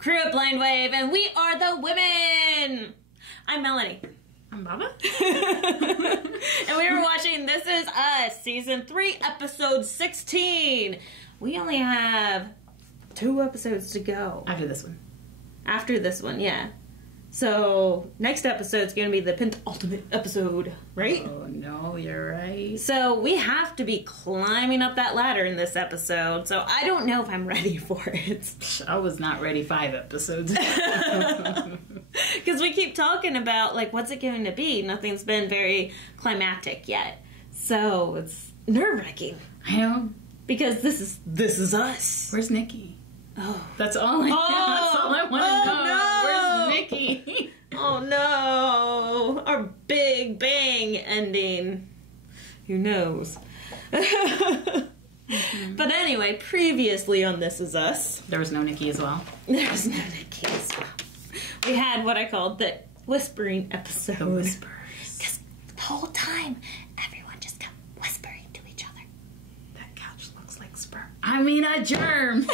Kuro Blind Wave, and we are the women. I'm Melanie. I'm Baba. And we were watching This Is Us, Season 3, Episode 16. We only have 2 episodes to go. After this one. After this one, yeah. So, next episode's going to be the penultimate episode, right? Oh, no, you're right. So, we have to be climbing up that ladder in this episode, so I don't know if I'm ready for it. I was not ready 5 episodes. Because we keep talking about, like, what's it going to be? Nothing's been very climactic yet. So, it's nerve-wracking. I know. Because this is us. Where's Nikki? Oh. That's all I want to know. No. Where's Nikki? Oh no! Our Big Bang ending. Who knows? But anyway, previously on This Is Us, There was no Nikki as well. there was no Nikki as well. We had what I called the whispering episode. The whispers. Because the whole time, everyone just kept whispering to each other. That couch looks like sperm. I mean a germ.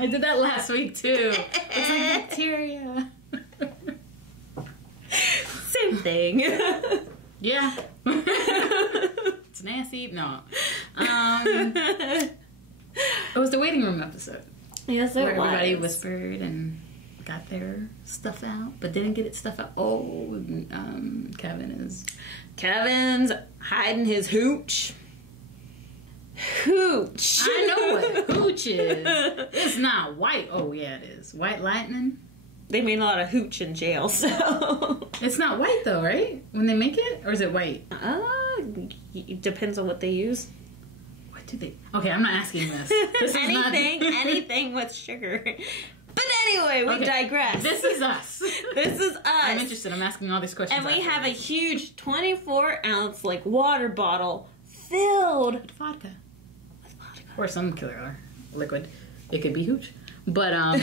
I did that last week too. It's like bacteria. Same thing. Yeah. It's nasty. No. It was the waiting room episode. Yes, it where was. everybody whispered and got their stuff out, but didn't get its stuff out. Oh, Kevin's hiding his hooch. Hooch. I know what hooch is. It's not white. Oh, yeah, it is. White lightning. They made a lot of hooch in jail, so. It's not white, though, right? When they make it? Or is it white? It depends on what they use. What do they... Okay, I'm not asking this. This is anything with sugar. But anyway, we digress. This is us. This is us. I'm interested. I'm asking all these questions. And we have a huge 24-ounce, like, water bottle filled with vodka. Or some killer liquid. It could be hooch. But,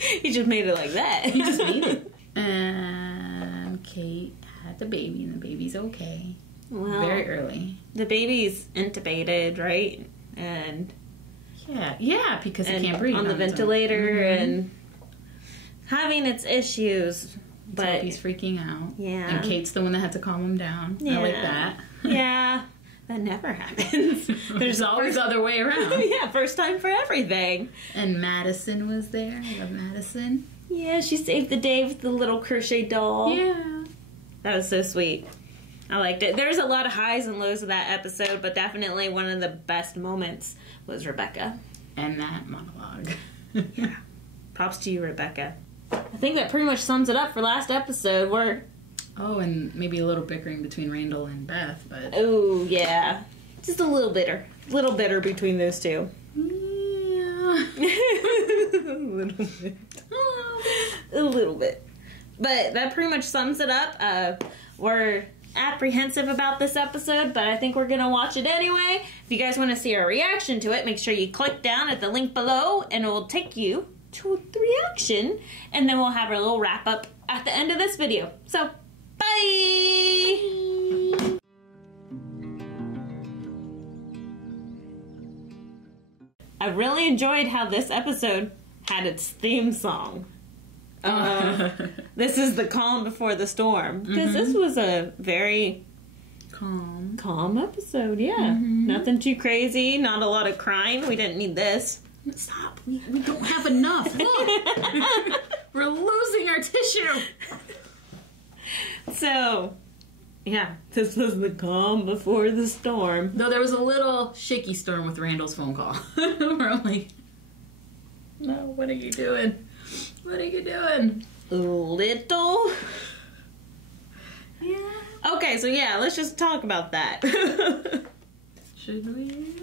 he just made it like that. He just made it. And Kate had the baby, and the baby's okay. Well, very early. The baby's intubated, right? And... Yeah, because it can't breathe. On the ventilator and having its issues. But Toby's freaking out. Yeah. And Kate's the one that had to calm him down. Yeah. I like that. Yeah. That never happens. There's always the other way around. Yeah, first time for everything. And Madison was there. I love Madison. Yeah, she saved the day with the little crochet doll. Yeah. That was so sweet. I liked it. There's a lot of highs and lows of that episode, but definitely one of the best moments was Rebecca. And that monologue. Yeah. Props to you, Rebecca. I think that pretty much sums it up for last episode. Oh, and maybe a little bickering between Randall and Beth, but... Oh, yeah. Just a little bitter. A little bitter between those two. Yeah. A little bit. A little bit. But that pretty much sums it up. We're apprehensive about this episode, but I think we're going to watch it anyway. If you guys want to see our reaction to it, make sure you click down at the link below, and it will take you to the reaction. And then we'll have our little wrap-up at the end of this video. So... bye! I really enjoyed how this episode had its theme song. This is the calm before the storm. Because this was a very calm episode, yeah. Nothing too crazy, not a lot of crying. We didn't need this. Stop. We don't have enough. Look! We're losing our tissue. So, yeah, this was the calm before the storm. Though there was a little shaky storm with Randall's phone call. We're like, no, what are you doing? What are you doing? Little? Yeah. Okay, so yeah, let's just talk about that. Should we?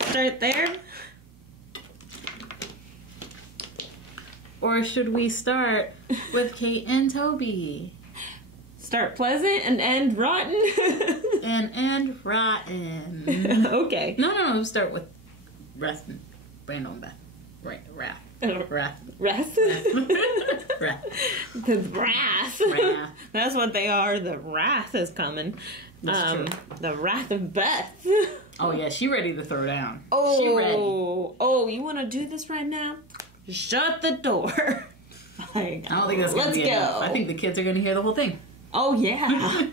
Start there? Or should we start with Kate and Toby? Start pleasant and end rotten? And end rotten. Okay. No, start with Randall and Beth. Right, Wrath. Wrath? Wrath. The wrath. Wrath. That's what they are. The wrath is coming. That's true. The wrath of Beth. Oh, yeah, she ready to throw down. Oh, She ready. Oh, you want to do this right now? shut the door. Like, I don't think that's going to be enough. I think the kids are going to hear the whole thing. Oh, yeah.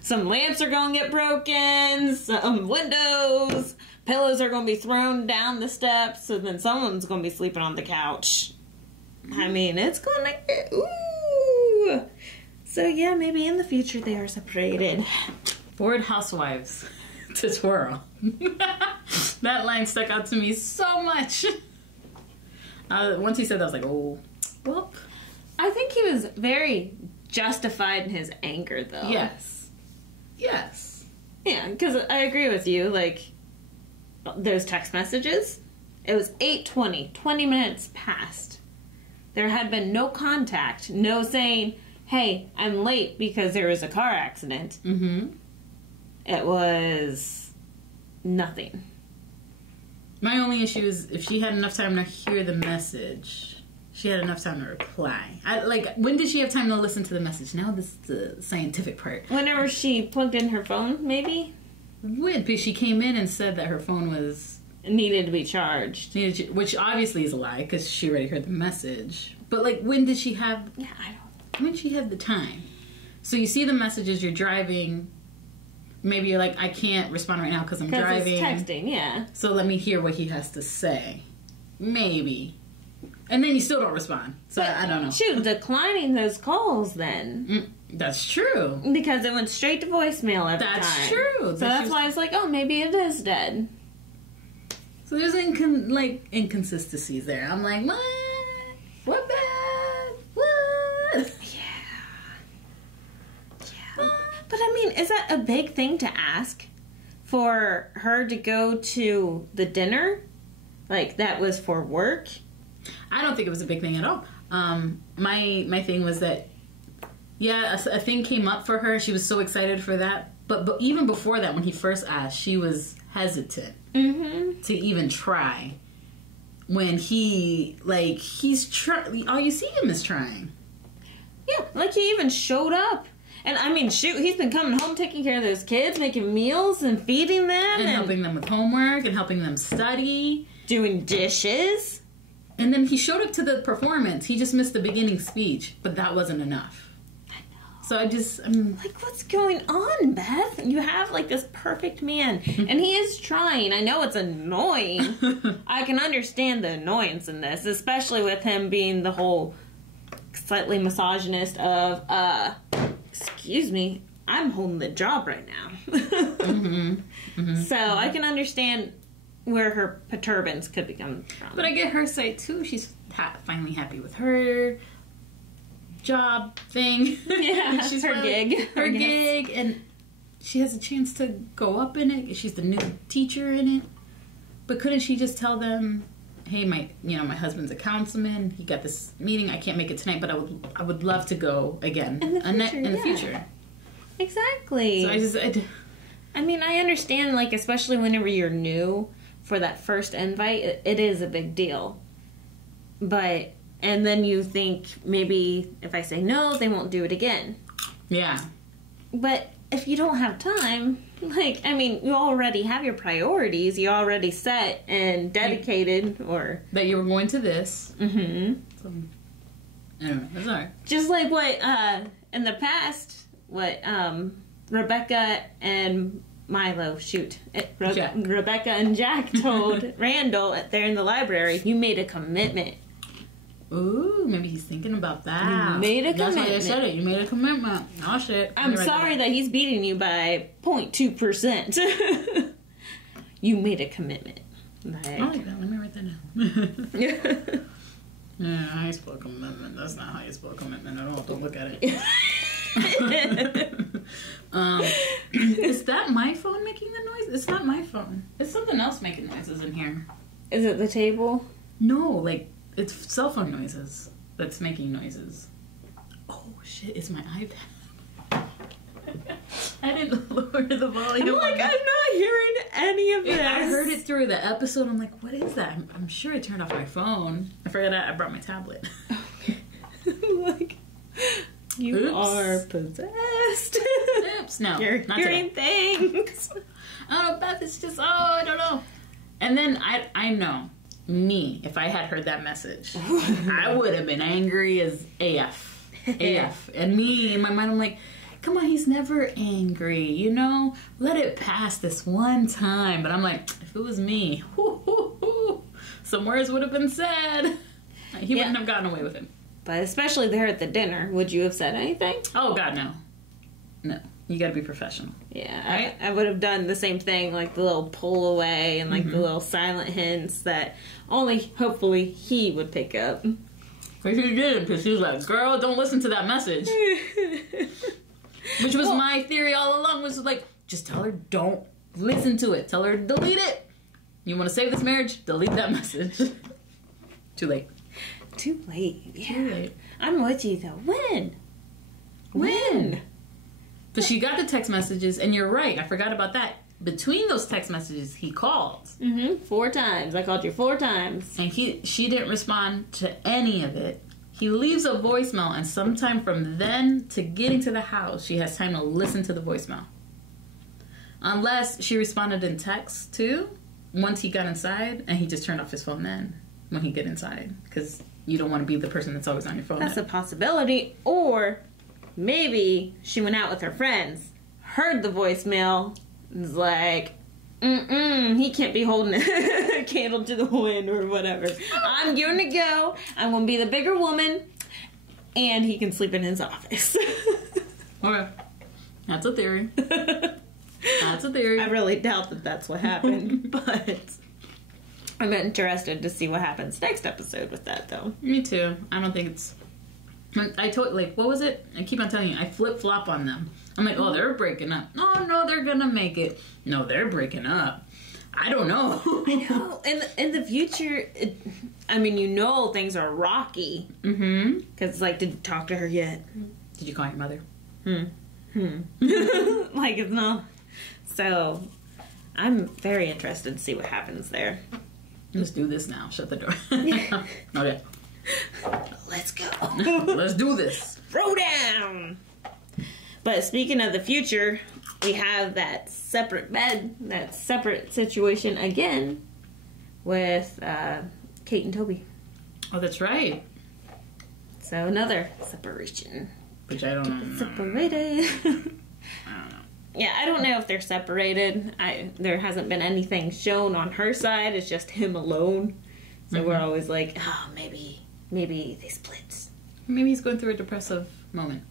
Some lamps are going to get broken, some windows, pillows are going to be thrown down the steps, and then someone's going to be sleeping on the couch. I mean, it's going to get... Ooh. So, yeah, maybe in the future they are separated. Bored housewives to twirl. That line stuck out to me so much. Once he said that, I was like, oh, well. I think he was very justified in his anger, though. Yes. Yes. Yeah, because I agree with you. Like, those text messages, it was 8:20, 20 minutes past. There had been no contact, no saying, hey, I'm late because there was a car accident. Mm-hmm. It was nothing. My only issue is if she had enough time to hear the message, she had enough time to reply. When did she have time to listen to the message? Now this is the scientific part. Whenever she plugged in her phone, maybe? Because she came in and said that her phone was... needed to be charged. Which obviously is a lie, because she already heard the message. But, when did she have... Yeah, I don't... When did she have the time? So you see the messages, you're driving... Maybe you're like, I can't respond right now because I'm driving. It's texting, yeah. So let me hear what he has to say. Maybe. And then you still don't respond. So I don't know. Shoot, declining those calls then. That's true. Because it went straight to voicemail every time. That's true. So that's why I was like, oh, maybe it is dead. So there's inconsistencies there. I'm like, what bad? What? But I mean, is that a big thing to ask? For her to go to the dinner? Like, that was for work? I don't think it was a big thing at all. My thing was that, yeah, a thing came up for her. She was so excited for that. But even before that, when he first asked, she was hesitant to even try. When he's trying, all you see him is trying. Yeah, like he even showed up. And I mean, shoot, he's been coming home taking care of those kids, making meals and feeding them. And helping them with homework and helping them study. Doing dishes. And then he showed up to the performance. He just missed the beginning speech. But that wasn't enough. I know. So I'm like, what's going on, Beth? You have, like, this perfect man. And he is trying. I know it's annoying. I can understand the annoyance in this. Especially with him being the whole slightly misogynist of, excuse me, I'm holding the job right now. So I can understand where her perturbance could be coming from. But I get her side too. She's finally happy with her job thing. Yeah, she's her gig. Her gig, and she has a chance to go up in it. She's the new teacher in it. But couldn't she just tell them, hey, my husband's a councilman. He got this meeting. I can't make it tonight, but I would love to go again in the future. Exactly. So I mean, I understand, like, especially whenever you're new for that first invite, it is a big deal. But, and then you think maybe if I say no, they won't do it again. Yeah. But if you don't have time, like, I mean, you already have your priorities. You already set and dedicated, or... That you were going to this. Mm-hmm. So, I don't know. That's all right. Just like what, in the past, what, Rebecca and Rebecca and Jack told Randall there in the library, you made a commitment. Ooh, maybe he's thinking about that. You made a commitment. That's why they said it. You made a commitment. Oh, shit. I'm sorry that he's beating you by 0.2%. You made a commitment. Like... I like that. Let me write that down. Yeah, how you spell commitment. That's not how you spell commitment at all. Don't look at it. Is that my phone making the noise? It's not my phone. It's something else making noises in here. Is it the table? No, like, it's cell phone noises that's making noises. Oh, shit, it's my iPad. I didn't lower the volume. I'm like, I'm not hearing any of this. I heard it through the episode. I'm like, what is that? I'm sure I turned off my phone. I forgot I brought my tablet. Like, you are possessed. Oops, no. You're not hearing things. Oh, Beth, it's just, I don't know. And then I know. me, if I had heard that message, I would have been angry as AF. AF. And me, in my mind, I'm like, come on, he's never angry, you know? Let it pass this one time. But I'm like, if it was me, some words would have been said. He wouldn't have gotten away with it. But especially there at the dinner, would you have said anything? Oh, God, no. No. You gotta be professional. Yeah, right? I would have done the same thing, like the little pull away and like the little silent hints that only, hopefully, he would pick up. But he did, because he was like, girl, don't listen to that message. Which was my theory all along, was like, just tell her don't listen to it. Tell her delete it. You want to save this marriage? Delete that message. Too late. Too late. Yeah. Too late. I'm with you, though. When? But she got the text messages, and you're right. I forgot about that. Between those text messages, he called. 4 times. I called you 4 times. And she didn't respond to any of it. He leaves a voicemail, and sometime from then to getting to the house, she has time to listen to the voicemail. Unless she responded in text, too, once he got inside, and he just turned off his phone then, when he get inside. Because you don't want to be the person that's always on your phone. That's a possibility. Or maybe she went out with her friends, heard the voicemail, and was like, he can't be holding a candle to the wind or whatever. I'm going to go. I'm going to be the bigger woman. And he can sleep in his office. Okay. That's a theory. That's a theory. I really doubt that that's what happened. But I'm interested to see what happens next episode with that, though. Me too. I don't think it's... I told, like, what was it? I keep on telling you, I flip-flop on them. I'm like, oh, they're breaking up. Oh, no, they're gonna make it. No, they're breaking up. I don't know. I know. In the future, you know things are rocky. Because, like, did you talk to her yet? Did you call your mother? Like, it's not. So, I'm very interested to see what happens there. Let's do this now. Shut the door. Okay. Let's go. Let's do this. Throw down. But speaking of the future, we have that separate bed, that separate situation again with Kate and Toby. Oh, that's right. So another separation. Which I don't know. Separated. I don't know. Yeah, I don't know if they're separated. There hasn't been anything shown on her side. It's just him alone. So we're always like, oh, maybe they split. Maybe he's going through a depressive moment.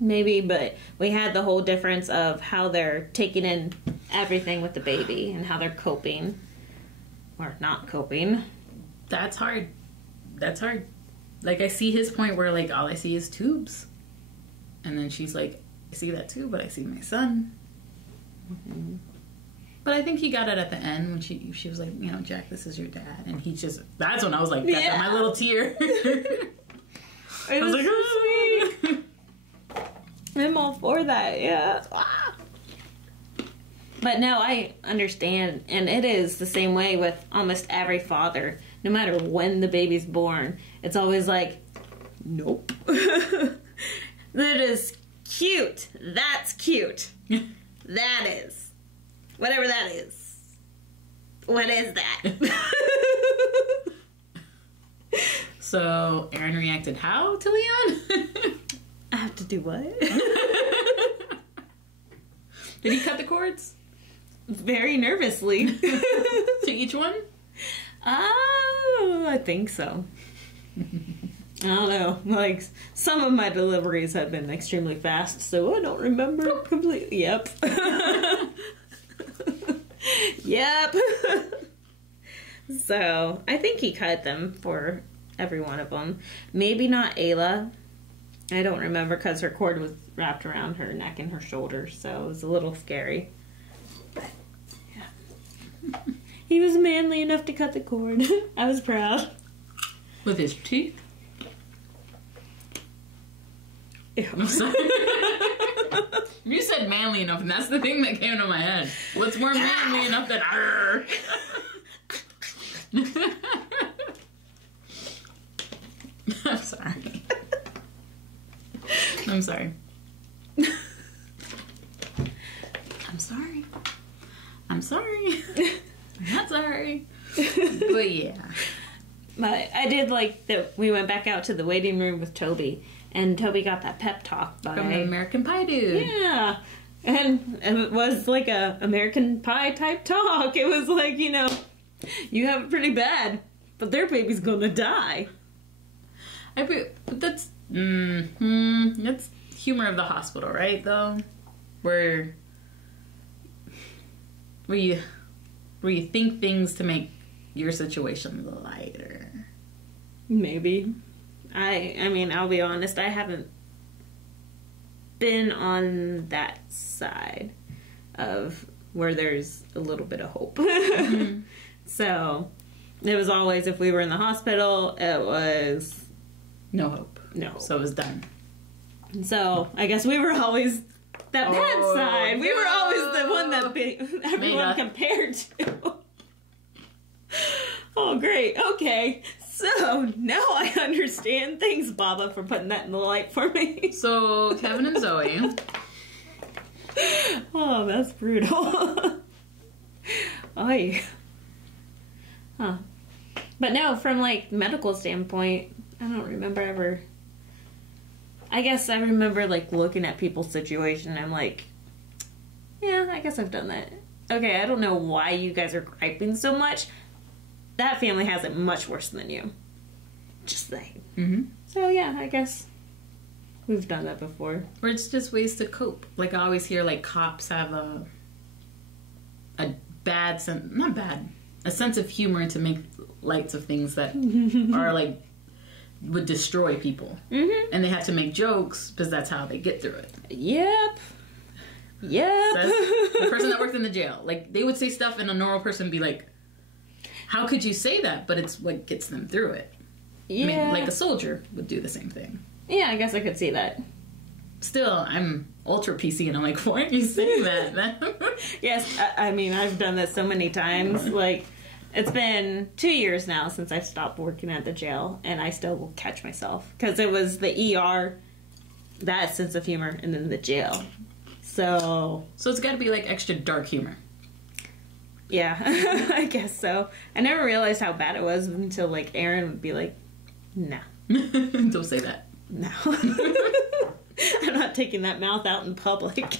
Maybe, but we had the whole difference of how they're taking in everything with the baby and how they're coping. Or not coping. That's hard. That's hard. Like, I see his point where, like, all I see is tubes. And then she's like, I see that too, but I see my son. But I think he got it at the end when she was like, you know, Jack, this is your dad. And he just, that's when I was like, got my little tear. I was like, oh, sweet. I'm all for that, yeah. But no, I understand. And it is the same way with almost every father. No matter when the baby's born, it's always like, nope. That is cute. That's cute. That is. Whatever that is. What is that? So, Aaron reacted how to Leon? I have to do what? Did he cut the cords? Very nervously. To each one? Oh, I think so. I don't know. Like, some of my deliveries have been extremely fast, so I don't remember completely. Yep. Yep. So, I think he cut them for every one of them. Maybe not Ayla. I don't remember because her cord was wrapped around her neck and her shoulders, so it was a little scary. But, yeah. He was manly enough to cut the cord. I was proud. With his teeth? Ew. I'm sorry. You said manly enough, and that's the thing that came to my head. What's more manly enough than arr? I'm sorry. I'm sorry. I'm sorry. I'm sorry. I'm not sorry. But yeah. But I did like that we went back out to the waiting room with Toby, and Toby got that pep talk by... From the American Pie dude. Yeah. And it was like a American Pie type talk. It was like, you know, you have it pretty bad, but their baby's gonna die. That's humor of the hospital, right? Though, where you think things to make your situation lighter. Maybe. I mean, I'll be honest, I haven't been on that side of where there's a little bit of hope. Mm-hmm. So, it was always, if we were in the hospital, it was... No hope. No. So it was done. So, I guess we were always that bad side. We were always the one that everyone compared to. Oh, great. Okay. So, now I understand. Thanks, Baba, for putting that in the light for me. So, Kevin and Zoe. Oh, that's brutal. Oh, yeah. Huh. But no, from, like, medical standpoint, I don't remember ever... I guess I remember, like, looking at people's situation, and I'm like, yeah, I guess I've done that. Okay, I don't know why you guys are griping so much. That family has it much worse than you. Just saying. Mm-hmm. So, yeah, I guess we've done that before. Or it's just ways to cope. Like, I always hear, like, cops have a bad sense... Not bad. A sense of humor to make lights of things that are, like... would destroy people. Mm-hmm. And they have to make jokes because that's how they get through it. Yep. Says the person that worked in the jail. Like, they would say stuff and a normal person would be like, how could you say that? But it's what gets them through it. Yeah. I mean, like a soldier would do the same thing. Yeah, I guess I could see that. Still, I'm ultra PC and I'm like, why aren't you saying that? Yes, I mean, I've done this so many times. Like, it's been 2 years now since I stopped working at the jail, and I still will catch myself. Because it was the ER, that sense of humor, and then the jail. So it's got to be, like, extra dark humor. Yeah, I guess so. I never realized how bad it was until, like, Aaron would be like, no. Don't say that. No. I'm not taking that mouth out in public.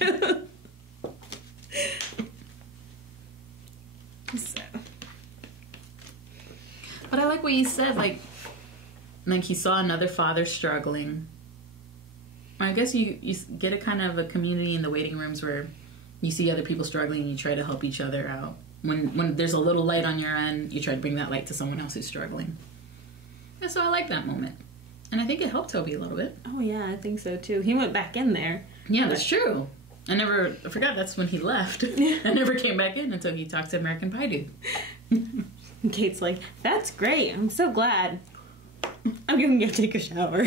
So... But I like what you said, like he saw another father struggling. I guess you get a kind of a community in the waiting rooms where you see other people struggling and you try to help each other out. When there's a little light on your end, you try to bring that light to someone else who's struggling. And so I like that moment. And I think it helped Toby a little bit. Oh yeah, I think so too. He went back in there. Yeah, that's true. I forgot that's when he left. I never came back in until he talked to American Pie dude. Kate's like, that's great. I'm so glad. I'm gonna go take a shower.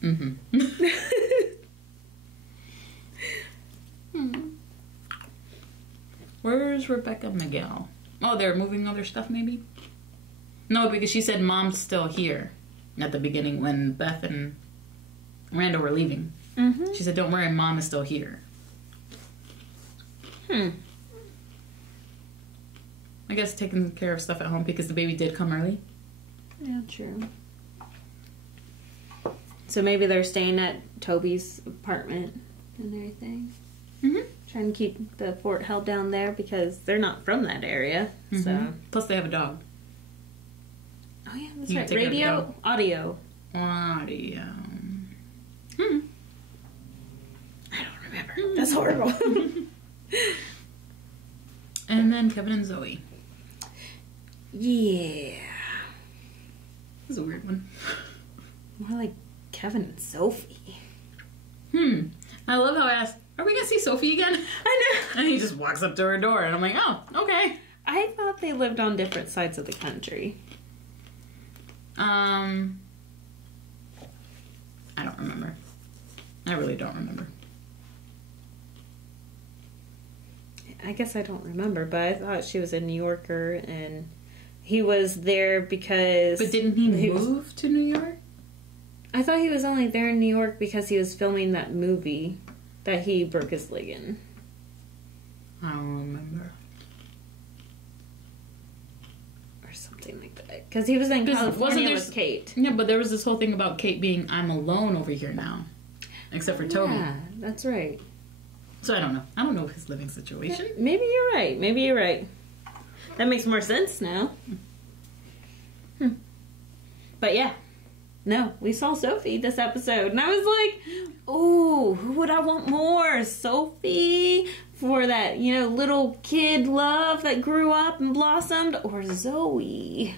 Mm-hmm. Where's Rebecca Miguel? Oh, they're moving other stuff, maybe? No, because she said Mom's still here at the beginning when Beth and Randall were leaving. Mm-hmm. She said, don't worry, Mom is still here. I guess taking care of stuff at home because the baby did come early. Yeah, true. So maybe they're staying at Toby's apartment and everything. Mm-hmm. Trying to keep the fort held down there because they're not from that area. Mm-hmm. So plus they have a dog. Oh yeah, that's right. Radio, audio. I don't remember. That's horrible. And then Kevin and Zoe. Yeah. This is a weird one. More like Kevin and Sophie. I love how I asked, are we going to see Sophie again? I know. And he just walks up to her door, and I'm like, oh, okay. I thought they lived on different sides of the country. I don't remember. I really don't remember. I guess I don't remember, but I thought she was a New Yorker, and he was there because... But didn't he move to New York? I thought he was only there in New York because he was filming that movie that he broke his leg in. I don't remember. Or something like that. Because he was in California with Kate. Yeah, but there was this whole thing about Kate being, I'm alone over here now. Except for Toby. Yeah, that's right. So I don't know. I don't know his living situation. Maybe you're right. Maybe you're right. That makes more sense now. But yeah. No, we saw Sophie this episode. And I was like, ooh, who would I want more? Sophie for that, little kid love that grew up and blossomed? Or Zoe?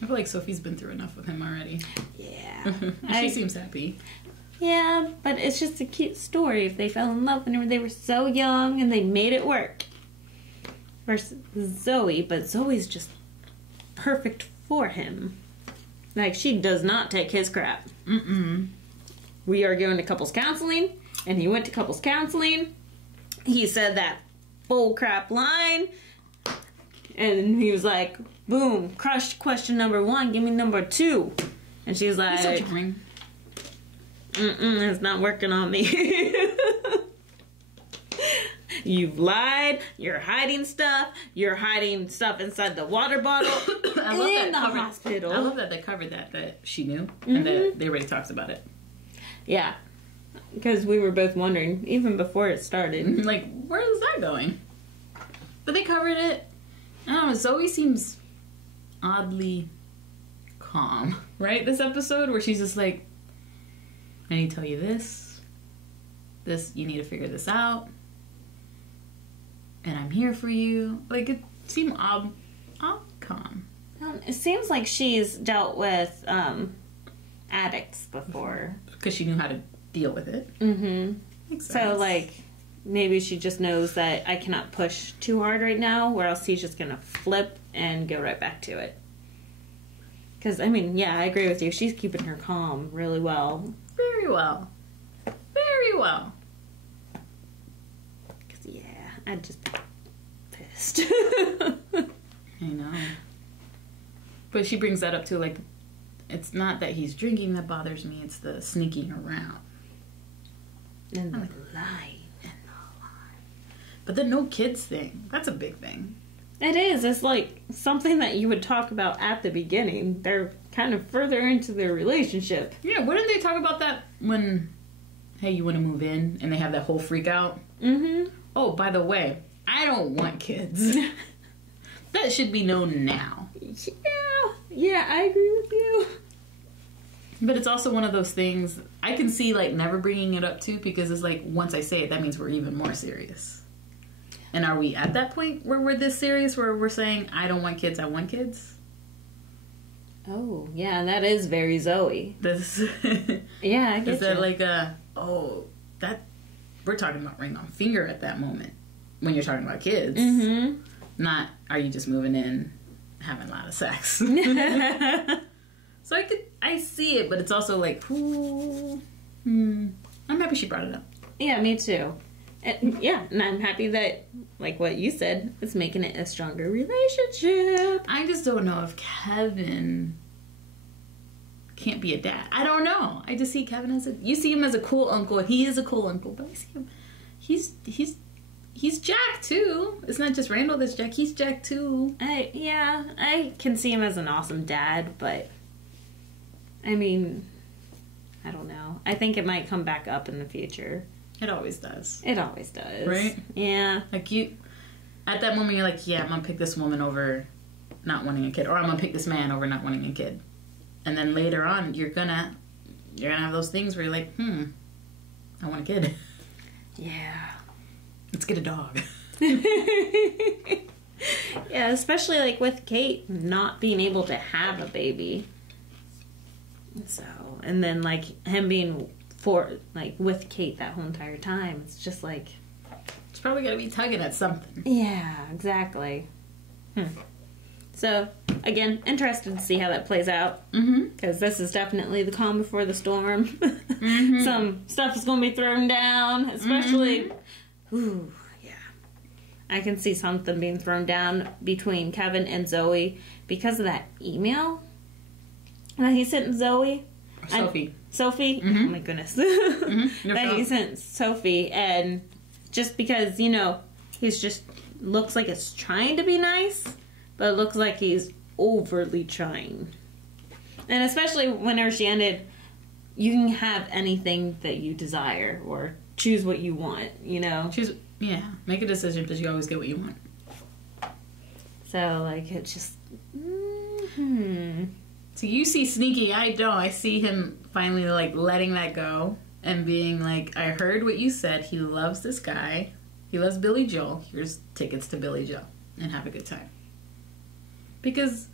I feel like Sophie's been through enough with him already. Yeah. She seems happy. Yeah, but it's just a cute story. If they fell in love when they were so young and they made it work. Versus Zoe, but Zoe's just perfect for him. Like, she does not take his crap. We are going to couples counseling, and he went to couples counseling. He said that bull crap line, and he was like, boom, crushed question number 1, give me number 2. And she's like, He's so charming. it's not working on me. You've lied. You're hiding stuff. You're hiding stuff inside the water bottle in the hospital. I love that they covered that she knew and that they already talked about it. Yeah, because we were both wondering even before it started. Like, where is that going? But they covered it. I don't know. Zoe seems oddly calm, right? This episode where she's just like, I need to tell you this. You need to figure this out. And I'm here for you. Like, it seemed odd calm. It seems like she's dealt with addicts before. Because she knew how to deal with it. Makes sense. So, like, maybe she just knows that I cannot push too hard right now, or else he's just going to flip and go right back to it. Because, I mean, yeah, I agree with you. She's keeping her calm really well. Very well. Very well. I'd just be pissed. I know. But she brings that up too, like, it's not that he's drinking that bothers me, it's the sneaking around. And the lying. But the no kids thing, that's a big thing. It is. It's like something that you would talk about at the beginning. They're kind of further into their relationship. Yeah, wouldn't they talk about that when, hey, you want to move in? And they have that whole freak out? Oh, by the way, I don't want kids. That should be known now. Yeah, I agree with you. But it's also one of those things I can see, like, never bringing it up too, because it's like, once I say it, that means we're even more serious. And are we at that point where we're this serious, where we're saying, I don't want kids, I want kids? Oh, yeah, that is very Zoe. This, yeah, I get is that like we're talking about ring on finger at that moment when you're talking about kids. Not, are you just moving in, having a lot of sex? So I see it, but it's also like, I'm happy she brought it up. Yeah, me too. And I'm happy that, like what you said, it's making it a stronger relationship. I just don't know if Kevin can't be a dad. I don't know. I just see Kevin you see him as a cool uncle. He is a cool uncle, but I see him, he's Jack too. It's not just Randall that's Jack. He's Jack too. I can see him as an awesome dad, but I mean, I don't know. I think it might come back up in the future. It always does. It always does. Right? Yeah. Like at that moment you're like, yeah, I'm gonna pick this woman over not wanting a kid, or I'm gonna pick this man over not wanting a kid. And then later on you're gonna have those things where you're like, I want a kid. Yeah. Let's get a dog. Yeah, especially like with Kate not being able to have a baby. So, and then like him being with Kate that whole entire time. It's just like, it's probably gonna be tugging at something. Yeah, exactly. So, again, interested to see how that plays out. Because this is definitely the calm before the storm. Some stuff is going to be thrown down, especially... Ooh, yeah. I can see something being thrown down between Kevin and Zoe because of that email that he sent Zoe. Sophie? Oh my goodness. That he sent Sophie, and just because, he's just looks like it's trying to be nice, but it looks like he's overly trying. And especially whenever she ended, you can have anything that you desire or choose what you want, you know? Make a decision because you always get what you want. So, like, it's just... So you see Sneaky, I don't. I see him finally, like, letting that go and being like, I heard what you said. He loves this guy. He loves Billy Joel. Here's tickets to Billy Joel. And have a good time. Because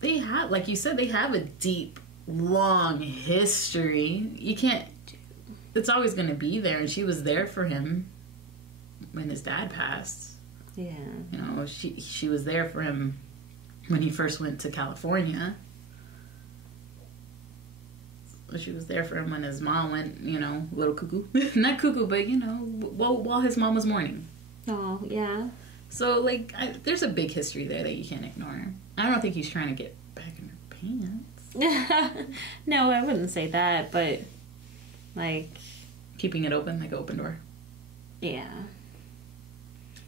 they have, like you said, they have a deep, long history. You can't... It's always going to be there. And she was there for him when his dad passed. Yeah. You know, she was there for him when he first went to California. She was there for him when his mom went, you know, a little cuckoo. Not cuckoo, but, you know, while his mom was mourning. Oh, yeah. So, like, there's a big history there that you can't ignore. I don't think he's trying to get back in her pants. No, I wouldn't say that, but, like... Keeping it open, like an open door. Yeah.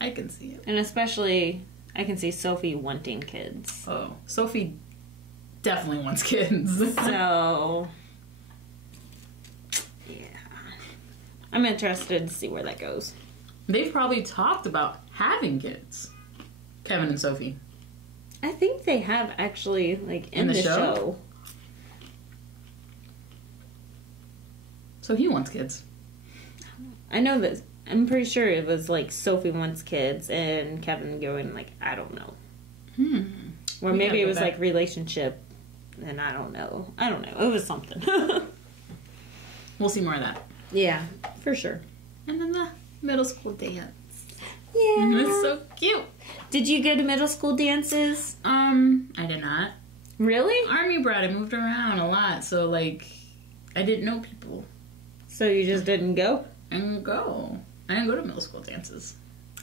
I can see it. And especially, I can see Sophie wanting kids. Oh, Sophie definitely wants kids. So, yeah. I'm interested to see where that goes. They've probably talked about having kids. Kevin and Sophie. I think they have actually, like, in the show. So he wants kids. I know that. I'm pretty sure it was, like, Sophie wants kids and Kevin going, like, I don't know. Or maybe it was, like, relationship. And I don't know. It was something. We'll see more of that. Yeah, for sure. And then the middle school dance. Yeah. It's so cute. Did you go to middle school dances? I did not. Really? Army brat, I moved around a lot, so, like, I didn't know people. So you just didn't go? I didn't go to middle school dances.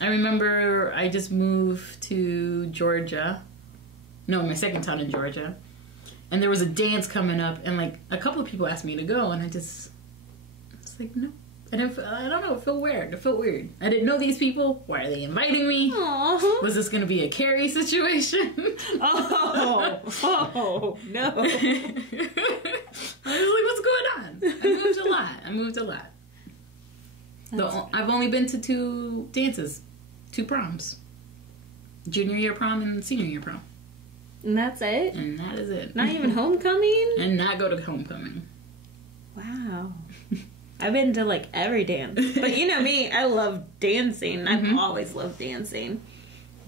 I remember I just moved to Georgia. No, my second town in Georgia. And there was a dance coming up, and, like, a couple of people asked me to go, and I was like, no. I don't know, it felt weird. I didn't know these people. Why are they inviting me? Aww. Was this going to be a Carrie situation? Oh, no. I was like, what's going on? I moved a lot. I've only been to 2 dances, 2 proms. Junior year prom and senior year prom. And that's it? And that is it. Not even homecoming? And not go to homecoming. Wow. I've been to, like, every dance. But you know me, I love dancing. I've always loved dancing.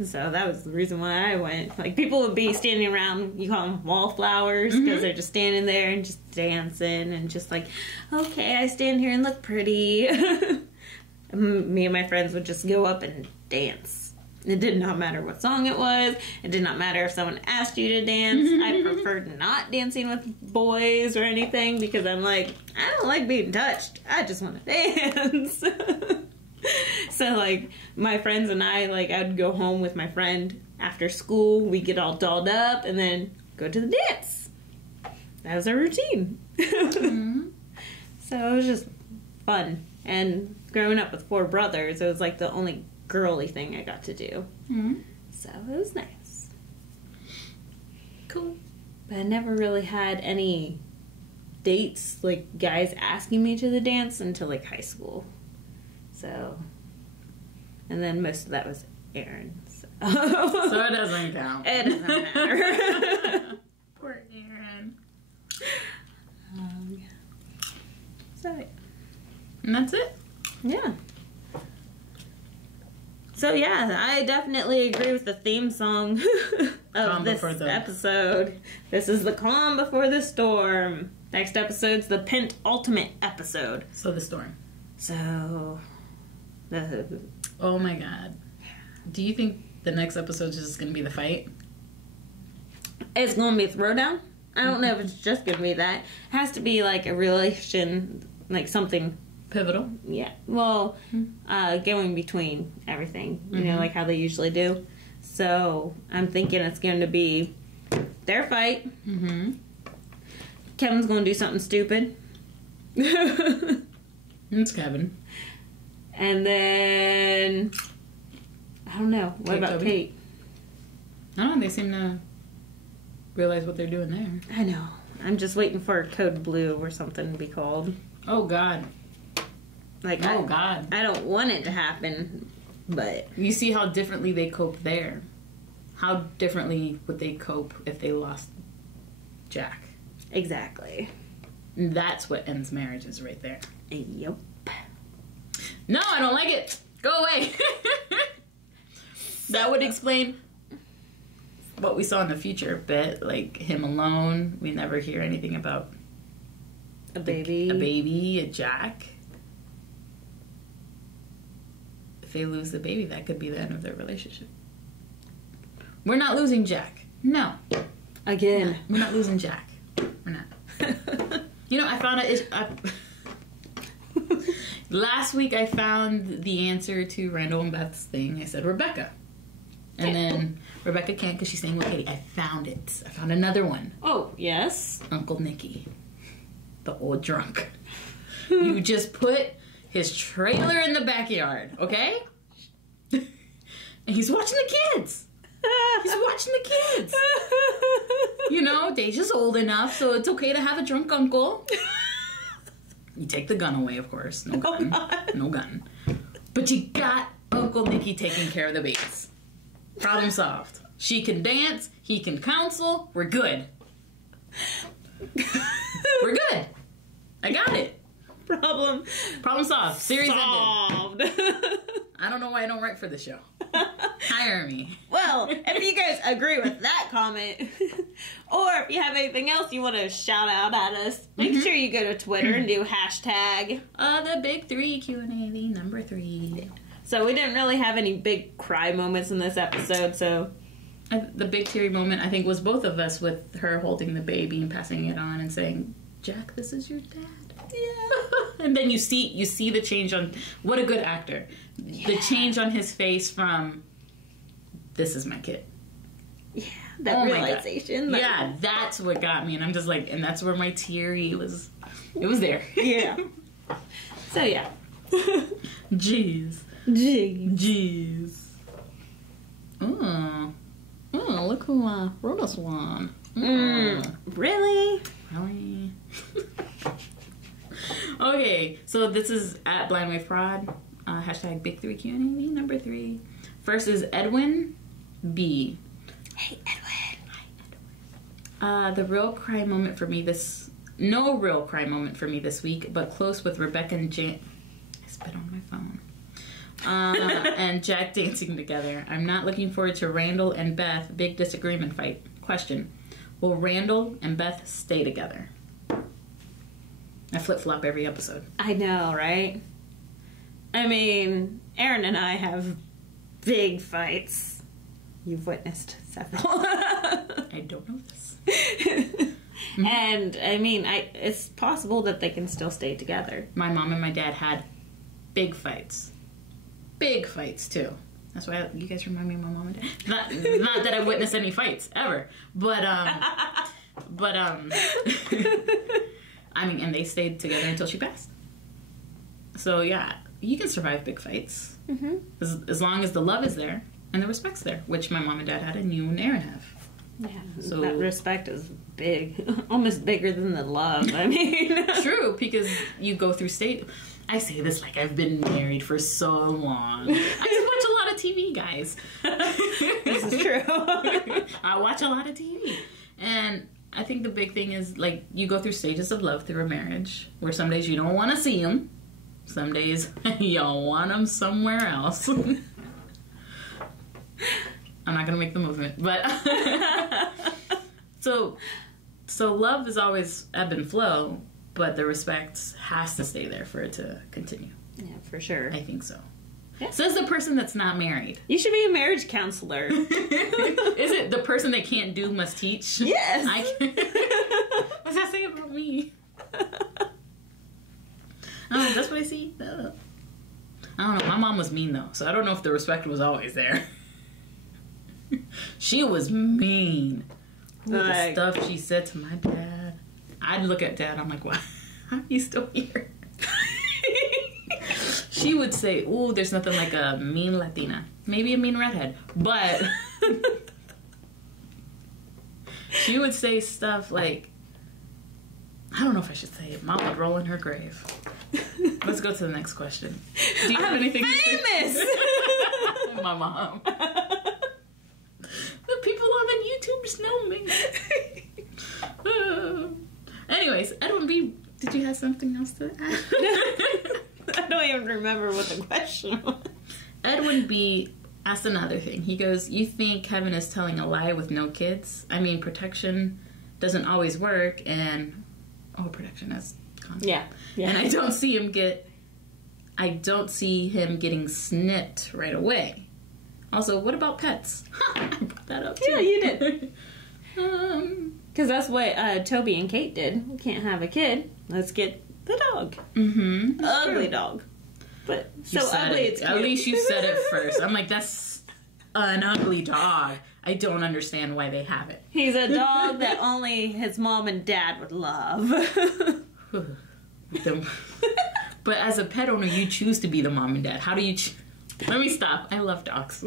So that was the reason why I went. Like, people would be standing around, you call them wallflowers, because they're just standing there and just dancing and just like, okay, I stand here and look pretty. Me and my friends would just go up and dance. It did not matter what song it was. It did not matter if someone asked you to dance. I preferred not dancing with boys or anything because I'm like, I don't like being touched. I just want to dance. So, like, my friends and I, like, I'd go home with my friend after school. We'd get all dolled up and then go to the dance. That was our routine. So it was just fun. And growing up with 4 brothers, it was, like, the only girly thing I got to do. So it was nice. Cool. But I never really had any dates, like, guys asking me to the dance until, like, high school. So, and then most of that was Aaron. So it doesn't count. It doesn't matter. Poor Aaron. So, and that's it. Yeah. So yeah, I definitely agree with the theme song of this episode. This is the calm before the storm. Next episode's the penultimate episode. So the storm. So, oh my god. Do you think the next episode is just going to be the fight? It's going to be a throwdown. I don't know if it's just going to be that. It has to be like a relation, like something pivotal. Yeah. Well, going between everything, you know, like how they usually do. So I'm thinking it's going to be their fight. Kevin's going to do something stupid. It's Kevin. And then, I don't know. What about Toby? Kate? I don't know. They seem to realize what they're doing there. I know. I'm just waiting for Code Blue or something to be called. Oh, God. Like, God. I don't want it to happen, but... You see how differently they cope there. How differently would they cope if they lost Jack? Exactly. And that's what ends marriages right there. Yep. No, I don't like it. Go away. That would explain what we saw in the future a bit. Like, him alone. We never hear anything about A baby. A Jack. If they lose the baby, that could be the end of their relationship. We're not losing Jack. No. Again. We're not losing Jack. We're not. You know, I found it... Last week I found the answer to Randall and Beth's thing. I said Rebecca. And then Rebecca can't because she's staying with Katie. I found it. I found another one. Oh, yes? Uncle Nicky. The old drunk. You just put his trailer in the backyard, okay? And he's watching the kids. He's watching the kids. You know, Deja's old enough, so it's okay to have a drunk uncle. You take the gun away, of course. No gun. No gun. But you got Uncle Nicky taking care of the babies. Problem solved. She can dance. He can counsel. We're good. We're good. I got it. Problem solved. Series solved. ended. I don't know why I don't write for the show. Hire me. Well, if you guys agree with that comment, or if you have anything else you want to shout out at us, make sure you go to Twitter and do hashtag the big 3 Q&A, the number 3. So we didn't really have any big cry moments in this episode, so... The big teary moment, I think, was both of us with her holding the baby and passing it on and saying, Jack, this is your dad. Yeah. And then you see the change on... What a good actor. Yeah. The change on his face from, this is my kid. Yeah, that realization. Yeah, that's what got me. And I'm just like, and that's where my teary was... It was there. Yeah. So, yeah. Jeez. Oh, look who wrote us one. Really? Okay, so this is at Blind Wave Prod. Hashtag Big 3 Q&A, number 3. First is Edwin B. Hey, Edwin. Hi, Edwin. The real cry moment for me no real cry moment for me this week, but close with Rebecca and Jan. I spit on my phone. And Jack dancing together. I'm not looking forward to Randall and Beth big disagreement fight. Question: will Randall and Beth stay together? I flip-flop every episode. I know, right? I mean, Aaron and I have big fights. You've witnessed several. I don't know this. And, I mean, it's possible that they can still stay together. My mom and my dad had big fights. Big fights, too. That's why you guys remind me of my mom and dad. Not that I witnessed any fights, ever. But, I mean, and they stayed together until she passed. So, yeah, you can survive big fights. Mm-hmm. As long as the love is there and the respect's there, which my mom and dad had and you and Aaron have. Yeah, so that respect is big. Almost bigger than the love, I mean. True, because you go through I say this like I've been married for so long. I just watch a lot of TV, guys. This is true. I watch a lot of TV. And I think the big thing is, like, you go through stages of love through a marriage, where some days you don't want to see them. Some days you want them somewhere else. I'm not going to make the movement. But, so love is always ebb and flow, but the respect has to stay there for it to continue. Yeah, for sure. I think so. Yeah. Says the person that's not married. You should be a marriage counselor. Is it the person that can't do must teach? Yes. What's that say about me? Oh, that's what I see. I don't know. My mom was mean, though, so I don't know if the respect was always there. She was mean. Ooh, the stuff she said to my dad. I'd look at Dad, I'm like, why are you still here? She would say, ooh, there's nothing like a mean Latina. Maybe a mean redhead. But she would say stuff like, I don't know if I should say it. Mom would roll in her grave. Let's go to the next question. Do you have anything famous? to say? My mom. The people on the YouTubers know me. Anyways, Edwin B., did you have something else to add? I don't even remember what the question was. Edwin B. asked another thing. He goes, you think Kevin is telling a lie with no kids? I mean, protection doesn't always work, and... Oh, protection has concept. Yeah. And I don't see him getting snipped right away. Also, what about pets? I brought that up, too. Yeah, you did. Because that's what Toby and Kate did. We can't have a kid. Let's get the dog. Mm-hmm. Ugly dog. But so ugly it's cute. At least you said it first. I'm like, that's an ugly dog. I don't understand why they have it. He's a dog that only his mom and dad would love. But as a pet owner, you choose to be the mom and dad. How do you... Let me stop. I love dogs.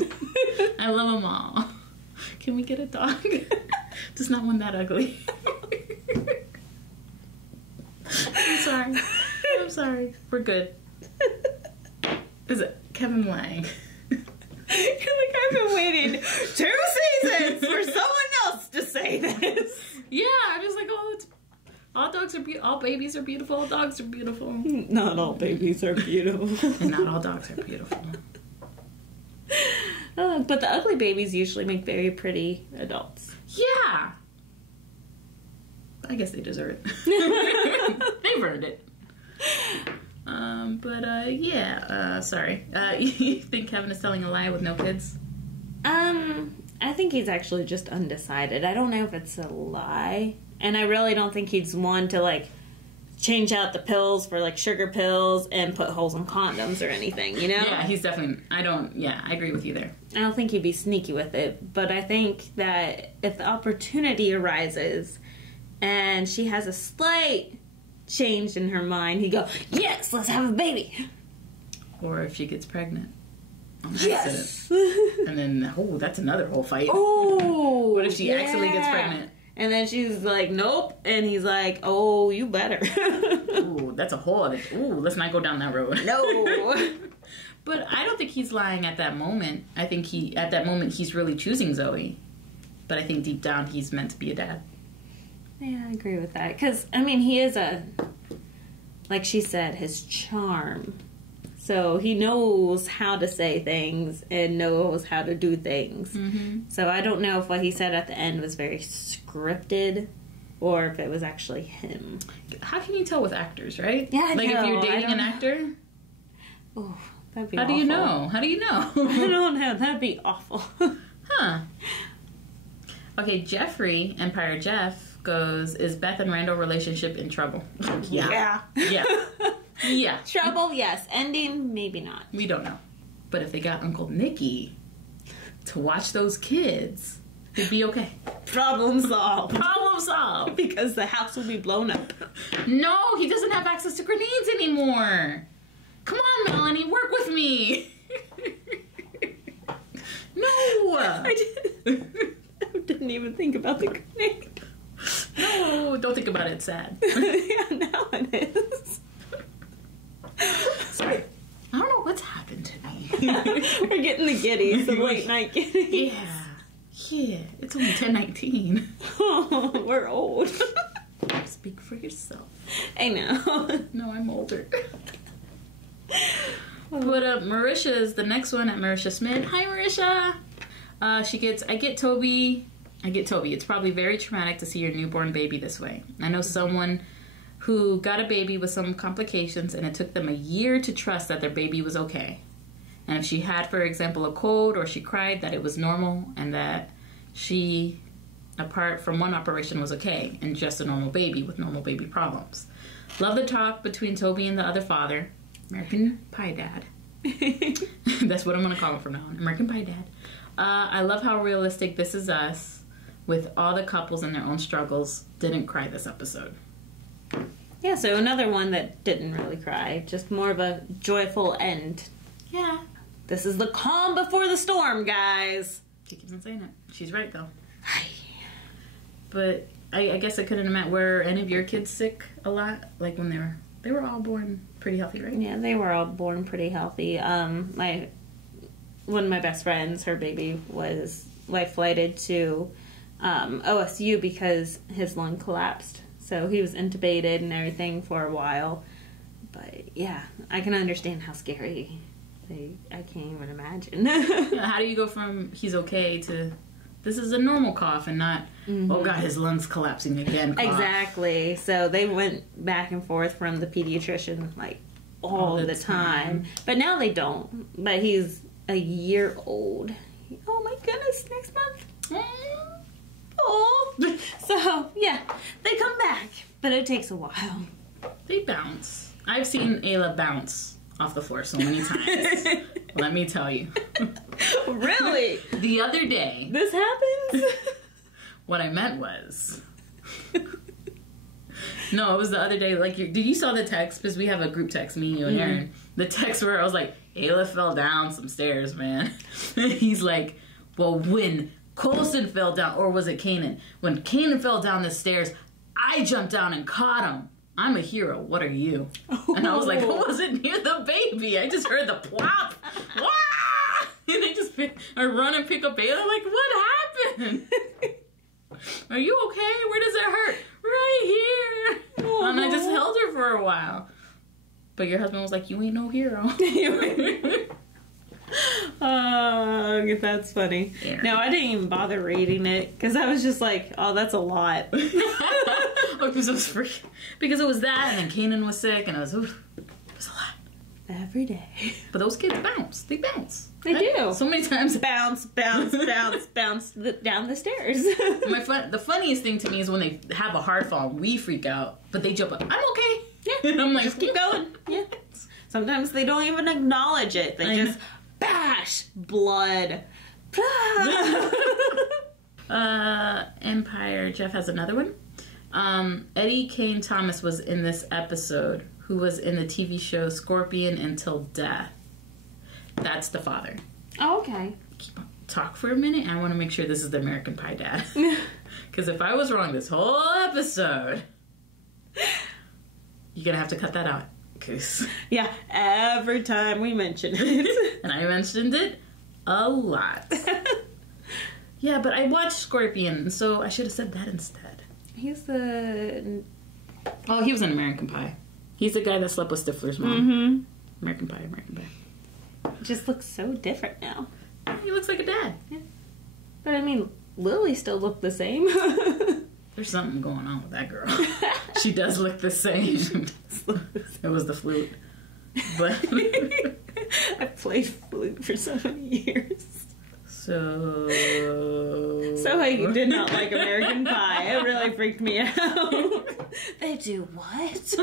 I love them all. Can we get a dog? Just not one that ugly. I'm sorry. We're good. Is it Kevin lying? Like, I've been waiting 2 seasons for someone else to say this. Yeah, I'm just like, oh, all dogs are beautiful. All babies are beautiful. All dogs are beautiful. Not all babies are beautiful. And not all dogs are beautiful. But the ugly babies usually make very pretty adults. Yeah. I guess they deserve it. They've earned it. Sorry. You think Kevin is telling a lie with no kids? I think he's actually just undecided. I don't know if it's a lie. And I really don't think he's one to, like, change out the pills for, like, sugar pills and put holes in condoms or anything, you know? Yeah, he's definitely... I agree with you there. I don't think he'd be sneaky with it. But I think that if the opportunity arises and she has a slight change in her mind, he'd go, yes, let's have a baby. Or if she gets pregnant. Yes. And then, that's another whole fight. Oh. What if she accidentally gets pregnant? And then she's like, nope. And he's like, oh, you better. Ooh, that's a whole other... Ooh, let's not go down that road. No. But I don't think he's lying at that moment. I think at that moment, he's really choosing Zoe. But I think deep down, he's meant to be a dad. Yeah, I agree with that. Because, I mean, he is like she said, his charm. So he knows how to say things and knows how to do things. Mm-hmm. So I don't know if what he said at the end was very scripted or if it was actually him. How can you tell with actors, right? Yeah, I know. If you're dating an actor? Oh, that'd be awful. How do you know? How do you know? I don't know. That'd be awful. Huh. Okay, Jeffrey, Empire Jeff, goes, is Beth and Randall relationship in trouble? Yeah. Yeah. Trouble, yes. Ending, maybe not. We don't know. But if they got Uncle Nicky to watch those kids, it'd be okay. Problem solved. Problem solved. Because the house will be blown up. No, he doesn't have access to grenades anymore. Come on, Melanie, work with me. No. I didn't even think about the grenade. No, don't think about it. It's sad. Yeah, now it is. Sorry. I don't know what's happened to me. We're getting the giddies, the late night giddies. Yeah. It's only 10:19. Oh, we're old. Speak for yourself. I know. No, I'm older. But Marisha is the next one at Marisha Smith. Hi, Marisha. I get Toby. It's probably very traumatic to see your newborn baby this way. I know someone who got a baby with some complications, and it took them a year to trust that their baby was okay. And if she had, for example, a cold or she cried, that it was normal, and that she, apart from one operation, was okay, and just a normal baby with normal baby problems. Love the talk between Toby and the other father, American Pie Dad. That's what I'm going to call him from now on, American Pie Dad. I love how realistic This Is Us, with all the couples and their own struggles. Didn't cry this episode. Yeah, so another one that didn't really cry. Just more of a joyful end. Yeah. This is the calm before the storm, guys. She keeps on saying it. She's right, though. But I guess I couldn't imagine. Were any of your kids sick a lot? Like when they were all born pretty healthy, right? Yeah, they were all born pretty healthy. One of my best friends, her baby was life flighted to OSU because his lung collapsed. So he was intubated and everything for a while. But yeah, I can understand how scary. I can't even imagine. Yeah, how do you go from he's okay to this is a normal cough and not, oh God, his lungs collapsing again cough. Exactly. So they went back and forth from the pediatrician like all the time. But now they don't. But he's a year old. Oh my goodness, next month. Oh. So, yeah, they come back. But it takes a while. They bounce. I've seen Ayla bounce off the floor so many times. Let me tell you. Really? The other day. This happens? What I meant was... No, it was the other day. Like, you saw the text? Because we have a group text, me, you, and Aaron. The text where I was like, Ayla fell down some stairs, man. He's like, well, when Colson fell down, or was it Kanan? When Kanan fell down the stairs, I jumped down and caught him. I'm a hero. What are you? And I was like, I wasn't near the baby. I just heard the plop. Wah! And I run and pick up Ayla. Like, what happened? Are you okay? Where does it hurt? Right here. And I just held her for a while. But your husband was like, you ain't no hero. Oh, that's funny. Aaron. No, I didn't even bother reading it because I was just like, oh, that's a lot. Because it was that, and then Kanan was sick, and it was a lot. Every day. But those kids bounce. They bounce. They do. So many times. Bounce down the stairs. The funniest thing to me is when they have a hard fall, we freak out, but they jump up. I'm okay. Yeah. And I'm like, just keep going. Yeah. Sometimes they don't even acknowledge it. They just bash blood. Empire. Jeff has another one. Eddie Kane Thomas was in this episode, who was in the TV show Scorpion Until Death. That's the father. Oh, okay. Talk for a minute. I want to make sure this is the American Pie dad. Because if I was wrong this whole episode, you're going to have to cut that out. Yeah, every time we mention it. And I mentioned it a lot. Yeah, but I watched Scorpion, so I should have said that instead. He's the... Oh, he was in American Pie. He's the guy that slept with Stifler's mom. Mm-hmm. American Pie. Just looks so different now. He looks like a dad. Yeah. But I mean, Lily still looked the same. There's something going on with that girl. She does look the same. It was the flute. But I played flute for so many years. So I did not like American Pie. It really freaked me out. They do what?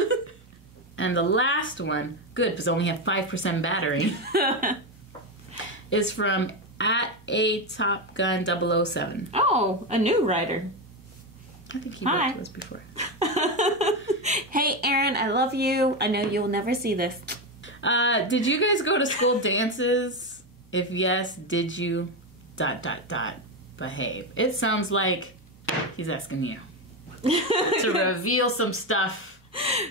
And the last one, good, because I only have 5% battery, is from @ATopGun007. Oh, a new writer. I think he wrote to us before. Hey, Aaron, I love you. I know you'll never see this. Did you guys go to school dances? If yes, did you ... behave? It sounds like he's asking you to reveal some stuff.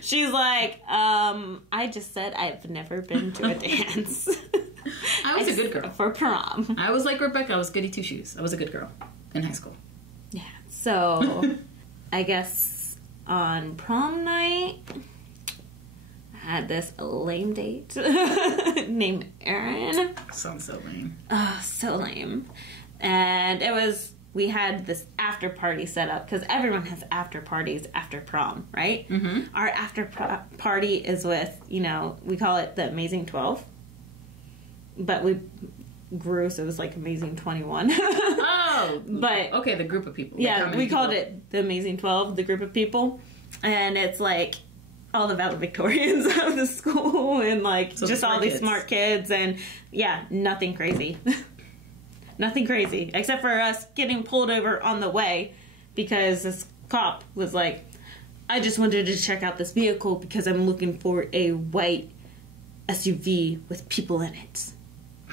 She's like, I just said I've never been to a dance. I was a good girl. For prom. I was like Rebecca. I was goody two-shoes. I was a good girl in high school. Yeah. So, I guess on prom night, I had this lame date named Aaron. Sounds so lame. Oh, so lame. And we had this after party set up because everyone has after parties after prom, right? Mm-hmm. Our after party is with, we call it the Amazing 12. But we grew, so it was like Amazing 21. Oh! But okay, the group of people. Yeah, we called it the Amazing 12, the group of people. And it's like all the valedictorians of the school and like so just all these smart kids. And yeah, nothing crazy. Nothing crazy, except for us getting pulled over on the way because this cop was like, I just wanted to check out this vehicle because I'm looking for a white SUV with people in it.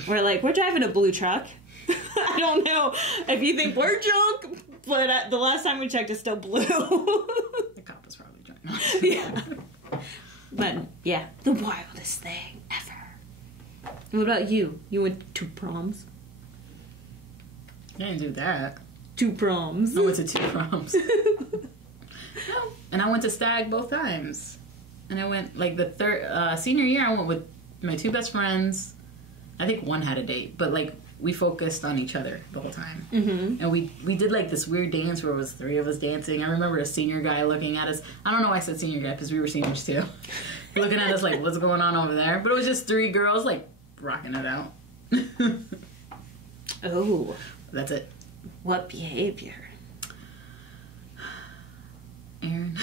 We're driving a blue truck. I don't know if you think we're junk, but the last time we checked, it's still blue. The cop was probably drunk. Yeah. But, yeah, the wildest thing ever. And what about you? You went to proms? I didn't do that. 2 proms. I went to 2 proms. No. And I went to Stag both times. And I went, like, the third, senior year, I went with my 2 best friends. I think one had a date, but, like, we focused on each other the whole time. Mm-hmm. And we did, like, this weird dance where it was 3 of us dancing. I remember a senior guy looking at us. I don't know why I said senior guy, because we were seniors, too. Looking at us like, what's going on over there? But it was just 3 girls, like, rocking it out. Oh. That's it. What behavior? Aaron,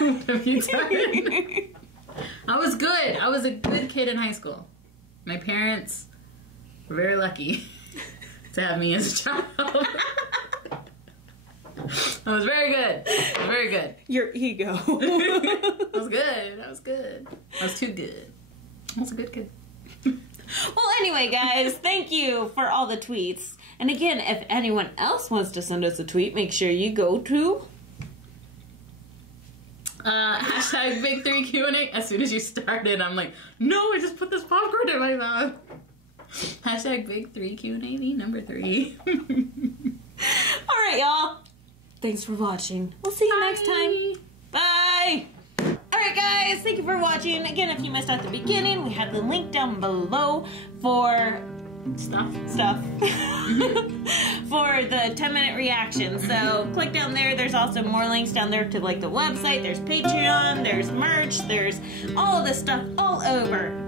what have you done? I was good. I was a good kid in high school. My parents were very lucky to have me as a child. I was very good. I was very good. Your ego. I was good. I was good. I was too good. I was a good kid. Well, anyway, guys, thank you for all the tweets. And again, if anyone else wants to send us a tweet, make sure you go to... hashtag Big 3 Q&A. As soon as you started, I'm like, no, I just put this popcorn in my mouth. Hashtag Big 3 Q&A number 3. All right, y'all. Thanks for watching. We'll see you next time. Bye. All right, guys. Thank you for watching. Again, if you missed out the beginning, we have the link down below for Stuff. for the 10-minute reaction. So click down there. There's also more links down there to like the website. There's Patreon. There's merch. There's all of this stuff all over.